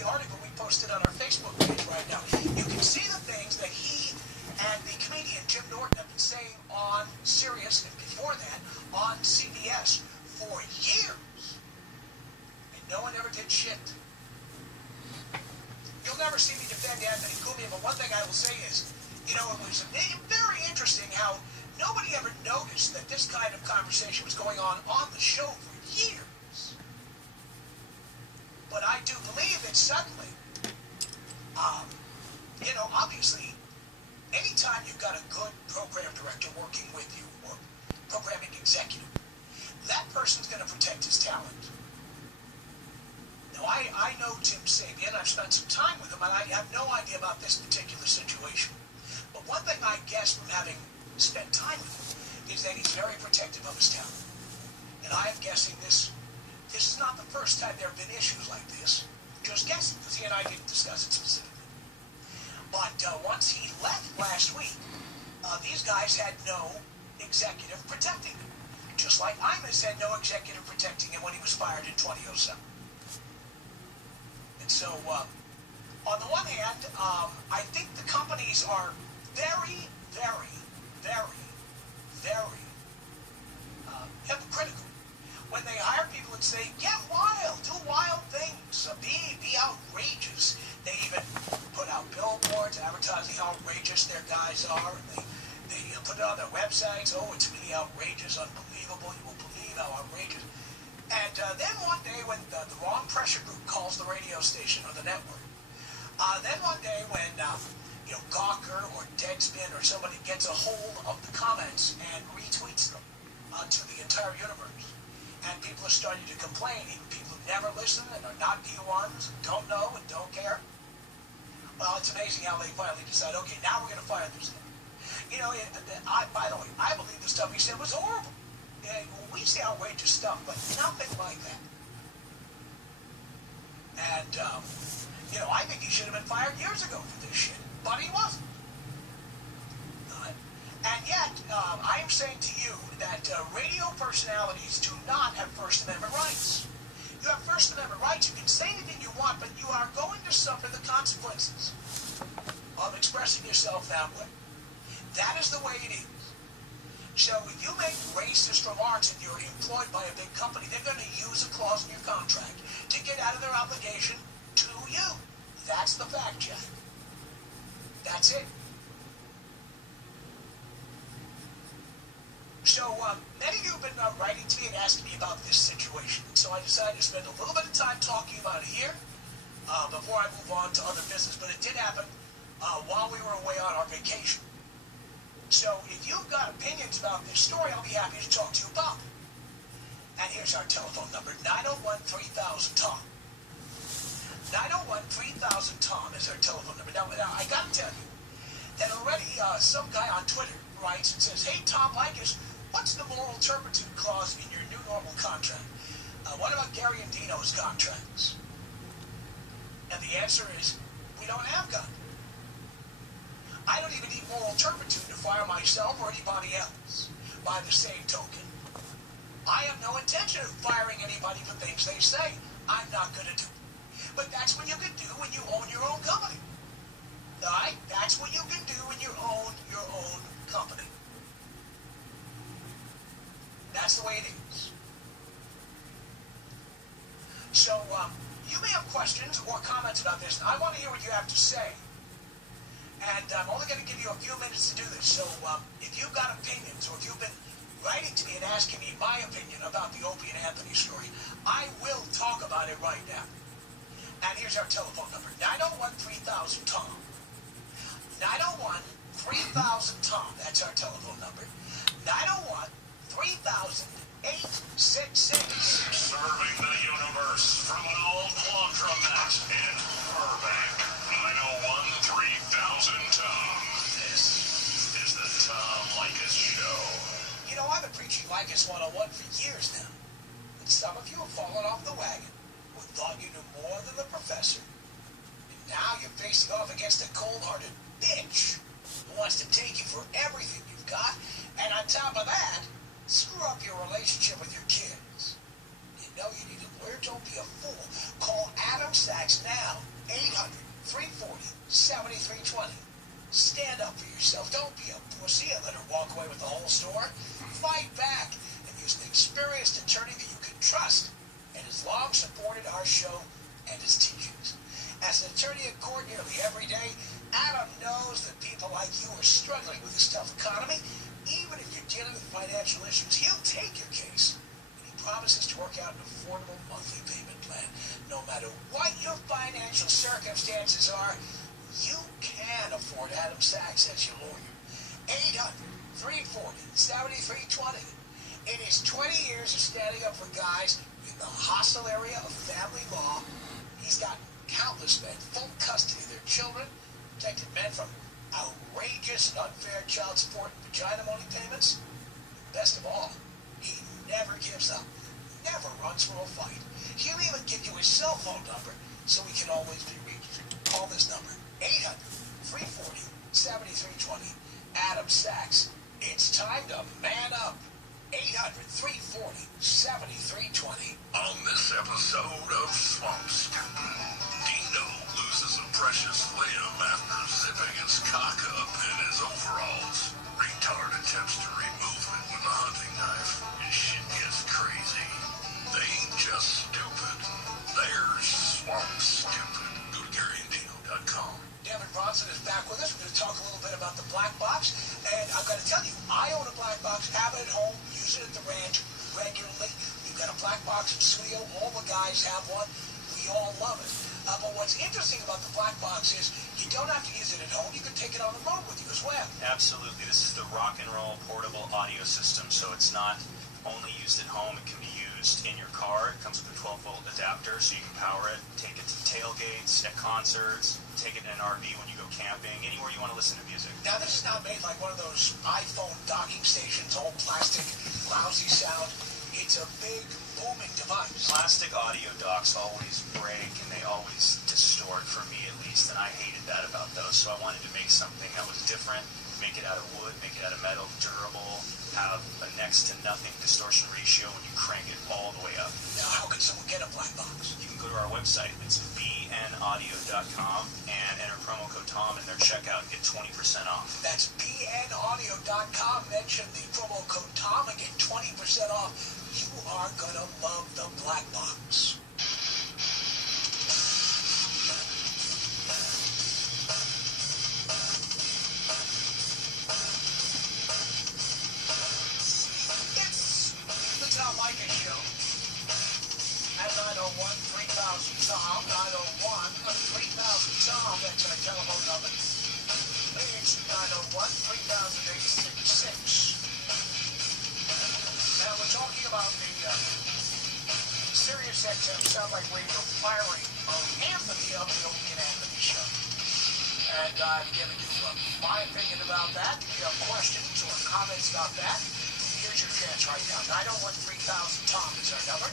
the article we posted on our Facebook page right now. You can see the things that he and the comedian Jim Norton have been saying on Sirius and before that on CBS for years. And no one ever did shit. You'll never see me defend Anthony Cumia, but one thing I will say is, you know, it was very interesting how nobody ever noticed that this kind of conversation was going on the show for years. But I do believe that suddenly, you know, obviously, anytime you've got a good program director working with you, or programming executive, that person's going to protect his talent. Now, I know Tim Sabean. I've spent some time with him, and I have no idea about this particular situation. But one thing I guess from having spent time with him is that he's very protective of his talent. And I am guessing this is not the first time there have been issues like this. Just guessing, because he and I didn't discuss it specifically. But once he left last week, these guys had no executive protecting him. Just like Imus had no executive protecting him when he was fired in 2007. And so, on the one hand, I think the companies are very, very, very, very hypocritical when they hire people and say, get wild, do wild things, be outrageous. They even put out billboards advertising how outrageous their guys are, and they put it on their websites. Oh, it's really outrageous, unbelievable, you won't believe how outrageous. And then one day when the wrong pressure group calls the radio station or the network, then one day when you know, Gawker or Deadspin or somebody gets a hold of the comments and retweets them to the entire universe, and people are starting to complain, even people who never listen and are not P1s, don't know and don't care. Well, it's amazing how they finally decide, okay, now we're going to fire this guy. You know, by the way, I believe the stuff he said was horrible. Yeah, we say outrageous stuff, but nothing like that. And, you know, I think he should have been fired years ago for this shit, but he wasn't. And yet, I am saying to you that radio personalities do not have First Amendment rights. You have First Amendment rights. You can say anything you want, but you are going to suffer the consequences of expressing yourself that way. That is the way it is. So if you make racist remarks and you're employed by a big company, they're going to use a clause in your contract to get out of their obligation to you. That's the fact, Jeff. That's it. So, many of you have been writing to me and asking me about this situation. So I decided to spend a little bit of time talking about it here before I move on to other business. But it did happen while we were away on our vacation. So if you've got opinions about this story, I'll be happy to talk to you about it. And here's our telephone number, 901-3000-TOM. 901-3000-TOM is our telephone number. Now, I got to tell you that already some guy on Twitter writes and says, hey, Tom Leykis, what's the moral turpitude clause in your new normal contract? What about Gary and Dino's contracts? And the answer is, we don't have gun. I don't even need moral turpitude to fire myself or anybody else. By the same token, I have no intention of firing anybody for things they say. I'm not going to do. But that's what you can do when you own your own company. All right? That's what you can do when you own your own company. That's the way it is. So, you may have questions or comments about this. I want to hear what you have to say. And I'm only going to give you a few minutes to do this. So, if you've got opinions or if you've been writing to me and asking me my opinion about the Opie and Anthony story, I will talk about it right now. And here's our telephone number, 901-3000-TOM. 901-3000-TOM. That's our telephone number. 901-3000-866. Serving the universe from an old laundromat in Burbank. 901-3000-TOM. This is the Tom Leykis Show. You know, I've been preaching Leykis 101 for years now. But some of you have fallen off the wagon who thought you knew more than the professor. And now you're facing off against a cold-hearted bitch who wants to take you for everything you've got, and on top of that, screw up your relationship with your kids. You know you need a lawyer. Don't be a fool. Call Adam Sachs now. 800-340-7320. Stand up for yourself. Don't be a pussy and let her walk away with the whole store. Fight back and use an experienced attorney that you can trust and has long supported our show and his teachings. As an attorney in court nearly every day, Adam knows that people like you are struggling with this tough economy. Even if you're dealing with financial issues, he'll take your case. And he promises to work out an affordable monthly payment plan. No matter what your financial circumstances are, you can afford Adam Sachs as your lawyer. 800-340-7320. In his 20 years of standing up for guys in the hostile area of family law, he's gotten countless men full custody of their children, protected men from outrageous and unfair child support and vagina money payments. Best of all, he never gives up, never runs from a fight. He'll even give you his cell phone number so he can always be reached. Call this number, 800-340-7320. Adam Sachs. It's time to man up. 800-340-7320. On this episode of Swamp Student, Dino loses a precious limb after zipping his cock up in his overalls. Retard attempts to remove it with a hunting knife. His shit gets crazy. They ain't just stupid. They're swamp stupid. Go to GaryandDino.com. Devin Bronson is back with us. We're going to talk a little bit about the black box. And I've got to tell you, I own a black box, have it at home, use it at the ranch regularly. We've got a black box from Studio. All the guys have one. We all love it. But what's interesting about the black box is you don't have to use it at home. You can take it on the road with you as well. Absolutely. This is the rock and roll portable audio system, so it's not only used at home. It can be used in your car. It comes with a 12-volt adapter, so you can power it, take it to tailgates, at concerts, take it in an RV when you go camping, anywhere you want to listen to music. Now, this is not made like one of those iPhone docking stations, all plastic, lousy sound. It's a big, booming device. Plastic audio docks always break, and they always distort, for me at least, and I hated that about those, so I wanted to make something that was different, make it out of wood, make it out of metal, durable, have a next to nothing distortion ratio when you crank it all the way up. Now, how can someone get a black box? You can go to our website. It's bnaudio.com and enter promo code Tom in their checkout and get 20% off. That's bnaudio.com. Mention the promo code Tom and get 20% off. You are going to love the black box. Tom Leykis Show at 901-3000-TOM, 901-3000-TOM, that's our telephone number. It's 901-3000-866. Now we're talking about the Sirius XM Satellite Radio firing of Anthony of the Opie and Anthony Show. And I've given you my opinion about that. If you have questions or comments about that, here's your chance right now. 901-3000-TOM is our number.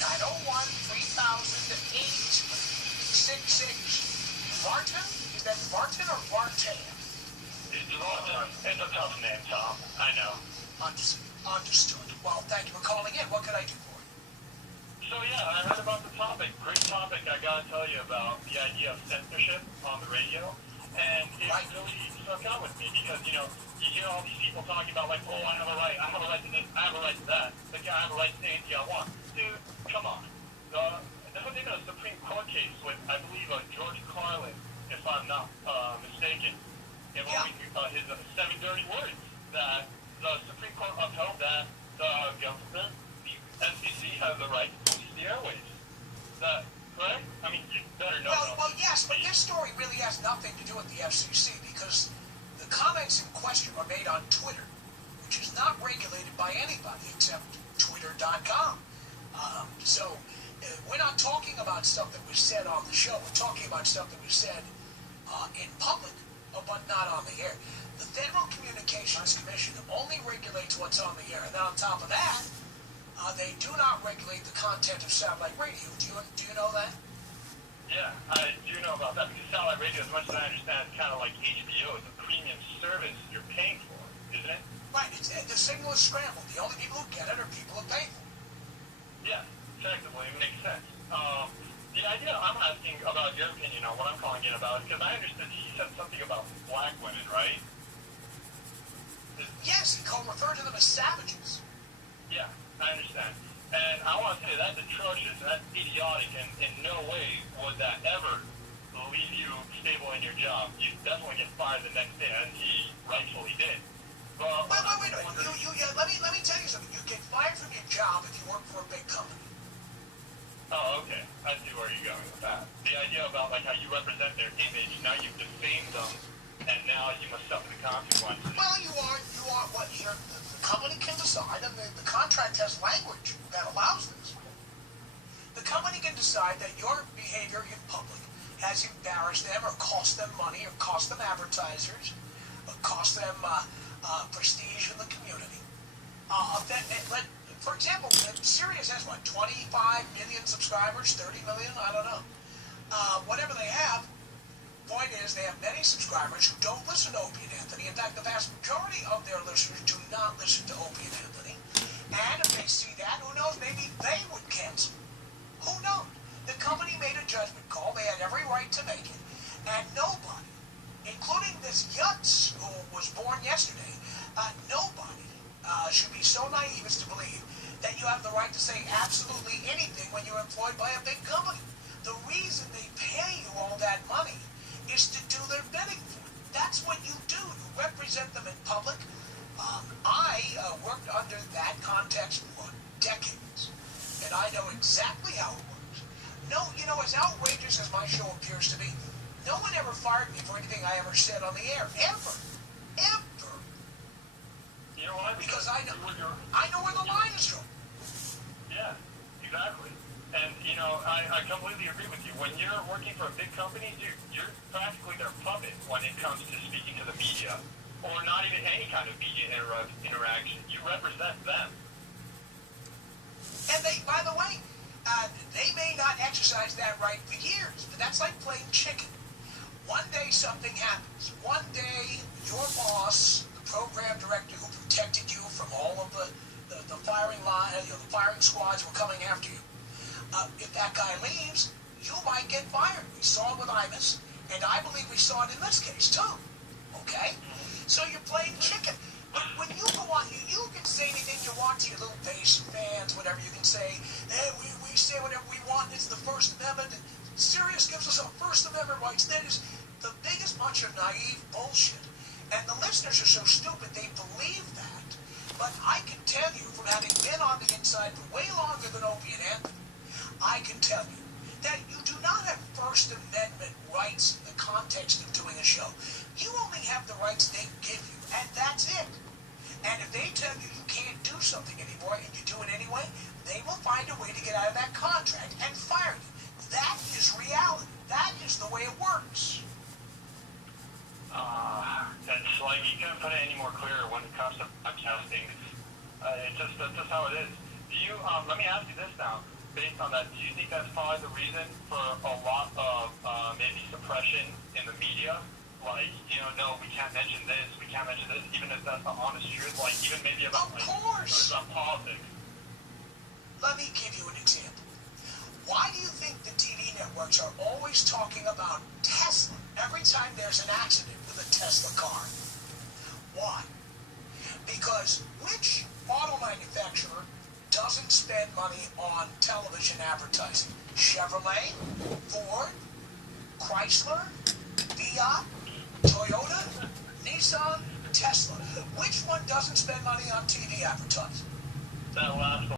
901-3000-866. Vartan? Is that Vartan or Vartan? It's Vartan. It's a tough name, Tom. I know. Understood. Well, thank you for calling in. What can I do for you? So yeah, I heard about the topic. Great topic. I gotta tell you about the idea of censorship on the radio. And it really stuck out with me because, you know, you hear all these people talking about, like, oh, I have a right to this, I have a right to that. Like, yeah, I have a right to say anything I want. Dude, come on. There was even a Supreme Court case with, I believe, George Carlin, if I'm not mistaken, involving his 7 dirty words, that the Supreme Court upheld that the government, the FCC, has the right to police the airways. Is that correct? I mean, you better know. Well, yes, but this story really has nothing to do with the FCC because the comments in question were made on Twitter, which is not regulated by anybody except Twitter.com. So we're not talking about stuff that was said on the show. We're talking about stuff that was said in public, but not on the air. The Federal Communications Commission only regulates what's on the air, and then on top of that, they do not regulate the content of satellite radio. Do you know that? Yeah, I do know about that because satellite radio, as much as I understand, is kind of like HBO. It's a premium service you're paying for, isn't it? Right. The signal is scrambled. The only people who get it are people who pay for it. Yeah, effectively, it makes sense. The idea I'm asking about your opinion on what I'm calling in about, because I understood he said something about black women, right? Yes, he referred to them as savages. Yeah, I understand. And I want to say that's atrocious, that's idiotic, and in no way would that ever leave you stable in your job. You definitely get fired the next day, as he rightfully did. But Wait. Let me tell you something. You get fired from your job if you work for a big company. oh, okay. I see where you're going with that. The idea about like how you represent their image, now you've defamed them, and now you must suffer the consequences. Well, you are what here. The company can decide, and the contract has language that allows this. The company can decide that your behavior in public has embarrassed them, or cost them money, or cost them advertisers, or cost them prestige in the community. For example, Sirius has what, 25 million subscribers, 30 million, I don't know. Whatever they have. Point is, they have many subscribers who don't listen to Opie and Anthony. In fact, the vast majority of their listeners do not listen to Opie and Anthony. And if they see that, who knows, maybe they would cancel. Who knows? The company made a judgment call. They had every right to make it. And nobody, including this Yutz who was born yesterday, nobody should be so naive as to believe that you have the right to say absolutely anything when you're employed by a big company. The reason they pay you all that money is to do their bidding for you. That's what you do. You represent them in public. I worked under that context for decades, and I know exactly how it works. No, as outrageous as my show appears to be, no one ever fired me for anything I ever said on the air. Ever. Ever. You know why? Because I know where the line is drawn. Yeah, exactly. And, I completely agree with you. When you're working for a big company, dude, you're practically their puppet when it comes to speaking to the media, or not even any kind of media interaction. You represent them. And by the way, they may not exercise that right for years, but that's like playing chicken. One day something happens. One day your boss, the program director who protected you from all of the firing line, the firing squads were coming after you. If that guy leaves, you might get fired. We saw it with Imus, and I believe we saw it in this case too. Okay? So you're playing chicken. But when you go on, you can say anything you want to your little base fans, whatever you can say. We say whatever we want. It's the First Amendment. And Sirius gives us our First Amendment rights. That is the biggest bunch of naive bullshit. And the listeners are so stupid they believe that. But I can tell you, from having been on the inside for way longer than Opie and Anthony, I can tell you that you do not have First Amendment rights in the context of doing a show. You only have the rights they give you, and that's it. And if they tell you you can't do something anymore and you do it anyway, they will find a way to get out of that contract and fire you. That is reality. That is the way it works. It's like you couldn't put it any more clear when it comes to podcasting. That's just how it is. Do you? Let me ask you this now. Based on that, do you think that's probably the reason for a lot of maybe suppression in the media? Like, no, we can't mention this, even if that's the honest truth. Like, even maybe about politics. Let me give you an example. Why do you think the TV networks are always talking about Tesla every time there's an accident with a Tesla car? Why? Because which auto manufacturer doesn't spend money on television advertising? Chevrolet, Ford, Chrysler, Fiat, Toyota, Nissan, Tesla. Which one doesn't spend money on TV advertising? That last one.